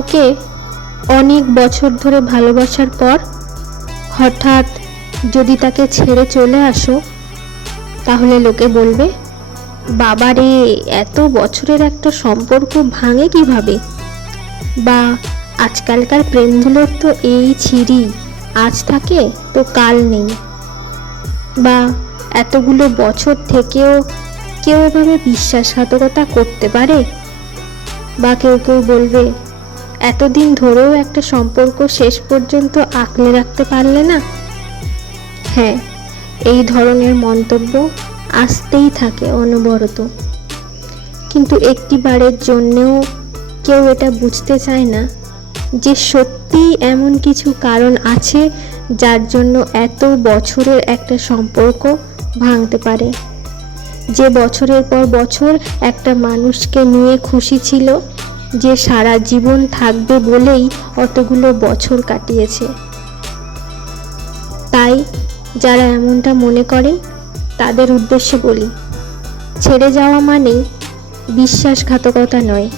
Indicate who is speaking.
Speaker 1: কাউকে অনেক বছর ধরে ভালোবাসার পর হঠাৎ যদি তাকে ছেড়ে চলে আসো, তাহলে লোকে বলবে বাবা রে এত বছরের একটা সম্পর্ক ভাঙে কীভাবে? বা, আজকালকার প্রেমগুলোর তো এই ছিরি আজ থাকে তো কাল নেই। বা, এতগুলো বছর থেকেও কেউ এভাবে বিশ্বাসঘাতকতা করতে পারে? বা, কেউ কেউ বলবে এতদিন ধরেও একটা সম্পর্ক শেষ পর্যন্ত আঁকলে রাখতে পারলে না? হ্যাঁ এই ধরনের মন্তব্য আসতেই থাকে অনবরত। কিন্তু একটি বারের জন্যেও কেউ এটা বুঝতে চায় না যে সত্যিই এমন কিছু কারণ আছে যার জন্য এত বছরের একটা সম্পর্ক ভাঙতে পারে। যে বছরের পর বছর একটা মানুষকে নিয়ে খুশি ছিল যে সারা জীবন থাকবে বলেই অতগুলো বছর কাটিয়েছে। তাই যারা এমনটা মনে করেন তাদের উদ্দেশ্যে বলি, ছেড়ে যাওয়া মানে বিশ্বাসঘাতকতা নয়।